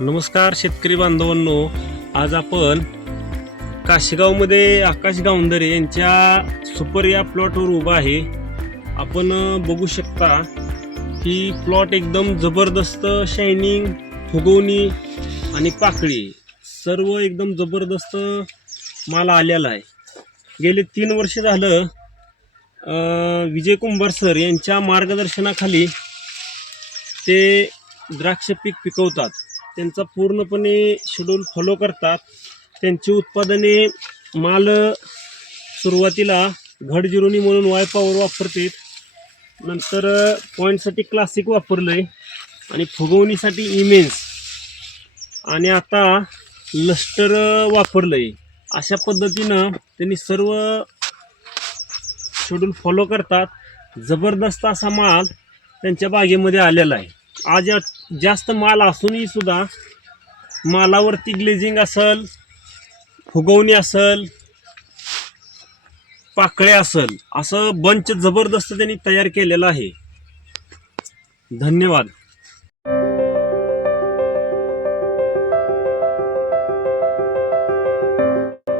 नमस्कार शेतकरी बांधवांनो, आज आपण काशेगावमध्ये आकाश गावंदरे यांच्या सुपर या प्लॉटवर उभा आहे. आपण बघू शकता की प्लॉट एकदम जबरदस्त शायनिंग, फुगवणी आणि पाकळी सर्व एकदम जबरदस्त माल आलेला आहे. गेले 3 वर्ष झालं विजय कुंभार सर यांच्या मार्गदर्शनाखाली ते द्राक्ष पीक पिकवतात. त्यांचा पूर्णपणे शेड्यूल फॉलो करतात. त्यांची उत्पादने माल सुरुवातीला घडजिरोनी म्हणून वाय पॉवर वापरतात, नंतर पॉईंटसाठी क्लासिक वापरलंय आणि फुगवणीसाठी इमेन्स आणि आता लस्टर वापरलंय. अशा पद्धतीनं त्यांनी सर्व शेड्यूल फॉलो करतात. जबरदस्त असा माल त्यांच्या बागेमध्ये आलेला आहे. आज जास्त माल असूनही सुद्धा मालावरती ग्लेजिंग असेल, फुगवणी असेल, पाकळे असेल, असं बंच जबरदस्त त्यांनी तयार केलेला आहे. धन्यवाद.